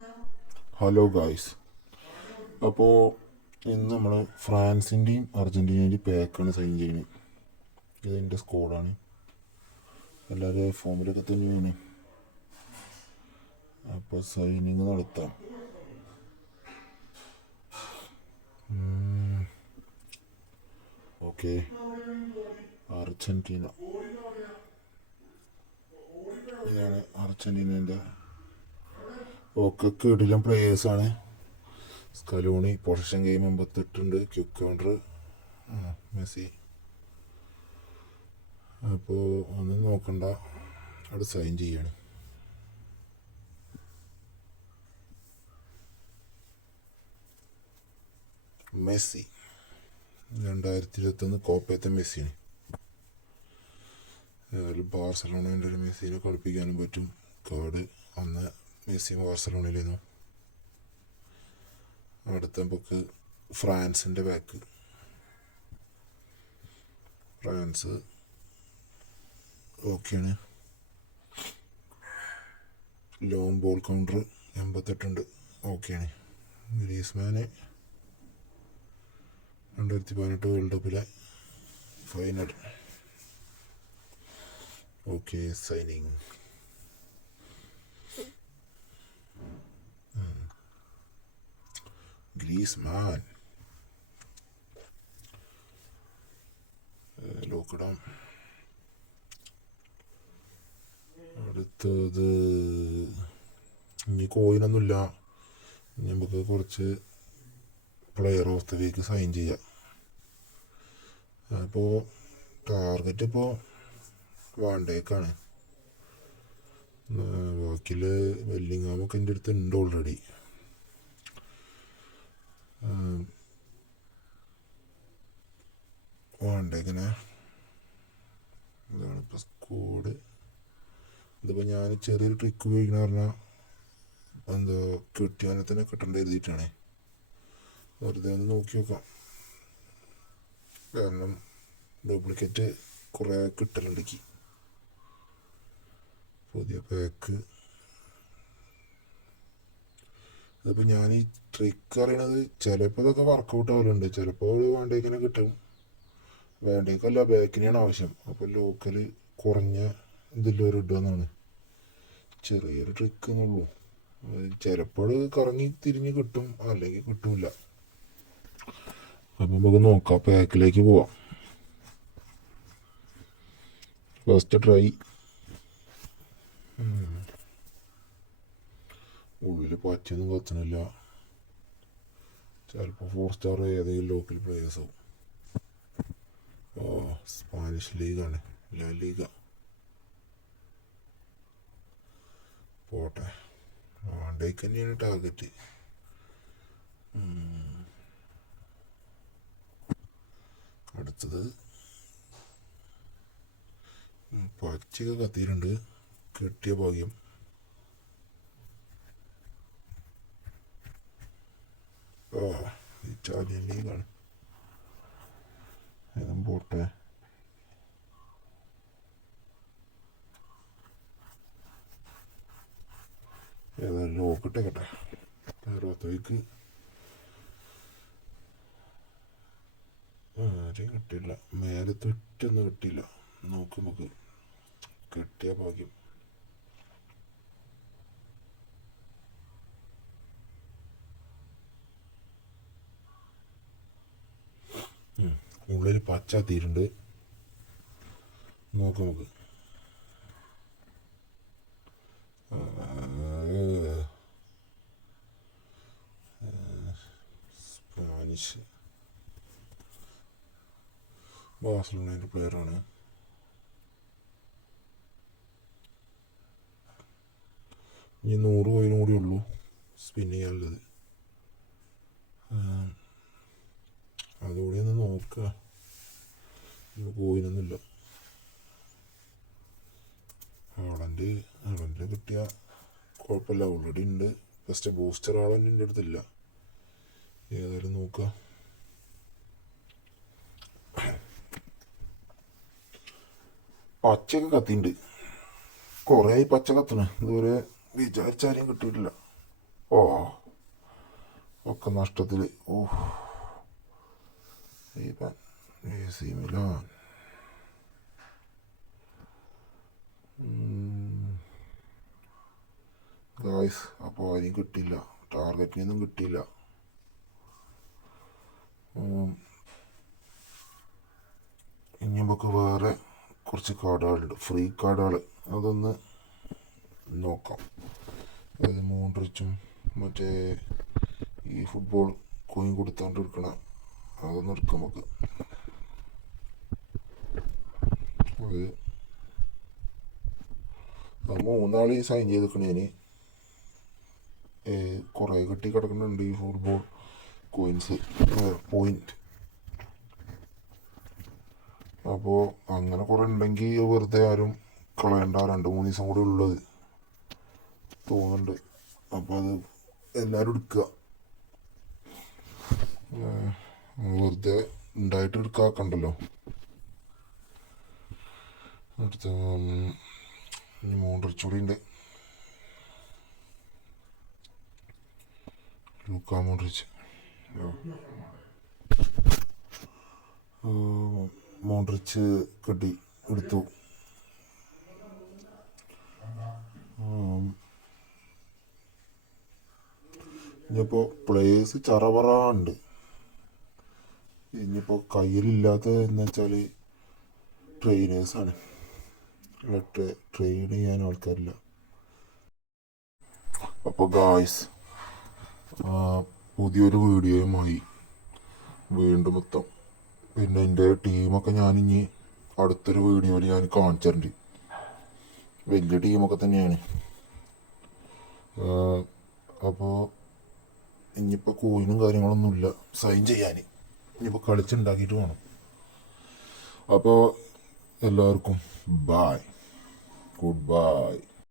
Hello guys. അപ്പോൾ ഇന്ന് നമ്മൾ ഫ്രാൻസിൻ്റെയും അർജൻറ്റീനയുടെയും പാക്കാണ് സൈൻ ചെയ്യുന്നത്. ഇത് എൻ്റെ സ്കോഡാണ്. എല്ലാവരും ഫോമിലൊക്കെ തന്നെയാണ്. അപ്പോൾ സൈനിങ് നടത്താം. Okay, Argentina. ഇതാണ് അർജൻറ്റീനേൻ്റെ ഒക്കെ കിടിലം പ്ലേയേഴ്സാണ്. Scaloni position game 58 quick counter Messi. അപ്പോൾ ഒന്നും നോക്കണ്ട, അവിടെ സൈൻ ചെയ്യാണ്. മെസ്സി 2021 കോപ്പയത്തെ മെസ്സിയാണ്. ബാർസലോണേൻ്റെ ഒരു മെസ്സിനെ കളിപ്പിക്കാനും പറ്റും. കാർഡ് അന്ന് മെസ്സി ബാർസലോണയിലായിരുന്നു. അടുത്ത ബുക്ക് ഫ്രാൻസിൻ്റെ ബാക്ക്. ഫ്രാൻസ് ഓക്കെയാണ്. ലോങ് ബോൾ കൗണ്ടർ 88 ഓക്കെയാണ്. ഗ്രീസ്മാന് 2018 വേൾഡ് കപ്പിലെ ഫൈനൽ. Okay, signing. ഗ്രീസ്മാൻ ലോക്കിടാം. അടുത്തത് ഇനി കോയിനൊന്നുമില്ല. നമുക്ക് കുറച്ച് player of the week sign ചെയ്യാം. അപ്പോൾ ടാർഗറ്റ് ഇപ്പോൾ വാണ്ടേക്കാണ്. ബാക്കിൽ വെല്ലിങ്ങാമൊക്കെ എൻ്റെ അടുത്ത് ഉണ്ട് ഓൾറെഡി. വാണ്ടേക്കിനെ ഇതാണ് ഇപ്പോൾ സ്കോഡ്. ഇതിപ്പോൾ ഞാൻ ചെറിയൊരു ട്രിക്ക് ഉപയോഗിക്കണമെന്ന് പറഞ്ഞാൽ എന്തോ കിട്ടിയവനെ തന്നെ കിട്ടേണ്ട എഴുതിയിട്ടാണ്. വെറുതെ ഒന്ന് നോക്കി നോക്കാം. കാരണം ഡ്യൂപ്ലിക്കേറ്റ് കുറേ കിട്ടലുണ്ടെക്ക്. പുതിയ പാക്ക്. അതിപ്പോൾ ഞാൻ ഈ ട്രിക്ക് അറിയണത് ചിലപ്പോൾ ഇതൊക്കെ വർക്കൗട്ട് ആവലുണ്ട്. ചിലപ്പോൾ വേണ്ടേക്കിനെ കിട്ടും, വേണ്ടേക്കല്ല ബാക്കിനെയാണ് ആവശ്യം. അപ്പോൾ ലോക്കൽ കുറഞ്ഞ ഇതിലൊരു ഇടുകയെന്നാണ് ചെറിയൊരു ട്രിക്ക് എന്നുള്ളൂ. ചിലപ്പോൾ കറങ്ങി തിരിഞ്ഞ് കിട്ടും, അല്ലെങ്കിൽ കിട്ടൂല. അപ്പം നമുക്ക് നോക്കാം, പാക്കിലേക്ക് പോവാം. First try. ഉള്ളിൽ പച്ചയൊന്നും കത്തണില്ല. ചിലപ്പോൾ 4 സ്റ്റാർ ഏതെങ്കിലും ലോക്കൽ പ്ലേയേഴ്സ് ആവും. സ്പാനിഷ് ലീഗാണ്, ലാ ലീഗ. പോട്ടെ, വാണ്ടേക്ക് തന്നെയാണ് ടാർഗറ്റ്. അടുത്തത് പച്ചയൊക്കെ കത്തിയിട്ടുണ്ട്, കെട്ടിയ ഭാഗ്യം. ഇറ്റാലിയൻ ലീഗാണ്. ഇതും പോട്ടെ. ഏതായാലും ലോക്കിട്ടെ കേട്ടെ. 60 ആരെയും കിട്ടിയില്ല. മേലെ തൊറ്റൊന്നും കിട്ടിയില്ല. നോക്ക് കിട്ടിയ ഭാഗ്യം. ഉള്ളിൽ പച്ച തീരുണ്ട്. നോക്ക് സ്പാനിഷ് ബാർസലോണയുടെ പ്ലെയറാണ്. ഇനി 100 കോയിനും കൂടി ഉള്ളൂ സ്പിൻ ചെയ്യാനുള്ളത്. അതുകൂടി ഒന്ന് നോക്കുക. കോയിനൊന്നുമില്ല. അവൻ്റെ കിട്ടിയ കുഴപ്പമില്ല, ഓൾറെഡി ഉണ്ട്. ഫസ്റ്റ് ബൂസ്റ്റർ ആളെൻ്റെ എൻ്റെ അടുത്തില്ല. ഏതായാലും നോക്കുക. പച്ചയൊക്കെ കത്തിണ്ട്. കുറേ പച്ച കത്തണ്. ഇതുവരെ വിചാരിച്ചാരെയും കിട്ടിയിട്ടില്ല. ഒക്കെ നഷ്ടത്തിൽ. ഓ ഇപ്പം AC മിലാൻ ഗായ്സ്. അപ്പോൾ ആരെയും കിട്ടിയില്ല, ടാർഗറ്റിനൊന്നും കിട്ടിയില്ല. ഇനി നമുക്ക് വേറെ കുറച്ച് കാർഡുകളുണ്ട്, ഫ്രീ കാർഡുകൾ. അതൊന്ന് നോക്കാം. അതായത് മോൺട്രിച്ചും മറ്റേ ഈ ഫുട്ബോൾ കോയിൻ കൊടുത്താണ്ട് എടുക്കണ അതൊന്നും എടുക്കാം നമുക്ക്. അത് മൂന്നാളി സൈൻ ചെയ്തിക്കണേന് കുറേ കെട്ടി കിടക്കുന്നുണ്ട് ഈ ഫുട്ബോൾ കോയിൻസ് പോയിന്റ്. അപ്പോൾ അങ്ങനെ കുറേ ഉണ്ടെങ്കിൽ വെറുതെ ആരും കളയണ്ട, 2-3 ദിവസം കൂടി ഉള്ളത് തോന്നുന്നുണ്ട്. അപ്പോൾ അത് എല്ലാവരും എടുക്കുക, വെറുതെ ഉണ്ടായിട്ട് എടുക്കാക്കണ്ടല്ലോ. അടുത്ത ഇനി മോൺട്രിച്ച് ഉണ്ട്, ലൂക്കാ മോൺട്രിച്ച്. മോൺട്രിച്ച് കെട്ടി എടുത്തു. ഇനിയിപ്പോൾ പ്ലേയേഴ്സ് ചറപറ ഉണ്ട്. ഇനിയിപ്പോൾ കയ്യിലില്ലാത്തത് എന്ന് വെച്ചാൽ ട്രെയിനേഴ്സാണ്. ട്രെയിൻ ചെയ്യാൻ ആൾക്കാരില്ല. അപ്പോൾ ഗായ്സ്, പുതിയൊരു വീഡിയോയുമായി വീണ്ടും എത്താം. പിന്നെ എൻ്റെ ടീമൊക്കെ ഞാനിനി അടുത്തൊരു വീഡിയോയിൽ ഞാൻ കാണിച്ചിട്ടുണ്ട്. വലിയ ടീമൊക്കെ തന്നെയാണ്. അപ്പോൾ ഇനിയിപ്പോൾ കോയിനും കാര്യങ്ങളൊന്നുമില്ല സൈൻ ചെയ്യാൻ. ഇനിയിപ്പോൾ കളിച്ചുണ്ടാക്കിയിട്ട് വേണം. അപ്പോൾ എല്ലാവർക്കും ബായ്, ഗുഡ് ബൈ.